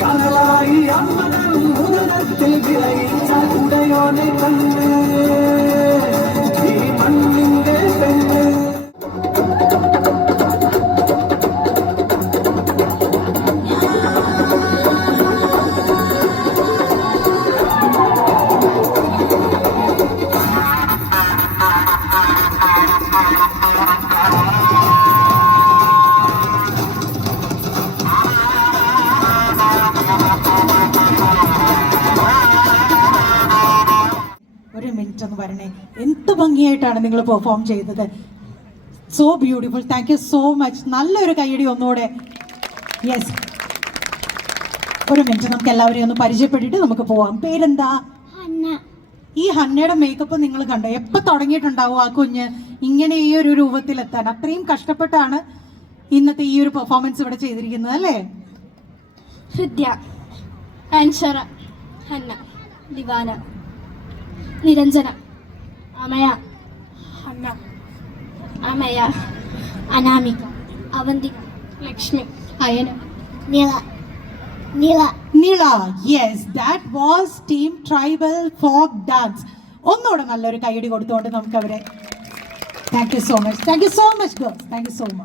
കനലായി അമ്മകൾ ഉദരത്തിൽ വിളയിച്ച ഉടയോനെ കണ്ണ് ഈ മണ്ണിന്റെ പെണ്ണ്. ഒരു മിനിറ്റ് ഒന്ന് വരണേ. എന്ത് ഭംഗിയായിട്ടാണ് നിങ്ങൾ പെർഫോം ചെയ്തത്. So beautiful. Thank you so much. നല്ലൊരു കൈയടി ഒന്നുകൂടെ. യെസ്, ഒരു മിനിറ്റ് നമുക്ക് എല്ലാവരെയും ഒന്ന് പരിചയപ്പെട്ടിട്ട് നമുക്ക് പോവാം. പേരെന്താ? ഈ ഹന്നയുടെ മേക്കപ്പ് നിങ്ങൾ കണ്ടോ? എപ്പോൾ തുടങ്ങിയിട്ടുണ്ടാവും ആ കുഞ്ഞ് ഇങ്ങനെ ഈ ഒരു രൂപത്തിലെത്താൻ? അത്രയും കഷ്ടപ്പെട്ടാണ് ഇന്നത്തെ ഈ ഒരു പെർഫോമൻസ് ഇവിടെ ചെയ്തിരിക്കുന്നത് അല്ലേ? Hridya, Anshara, Hanna, Divana, Niranjana, Amaya, Hanna, Amaya, Anamika, Avantika, Lakshmi, Ayana, Neela, Neela, Neela. Yes, that was team tribal folk dance. ഒന്നുകൂടെ നല്ലൊരു കൈയടി കൊടുത്തുകൊണ്ട് നമുക്ക് അവരെ thank you so much. Thank you so much girls. Thank you so much.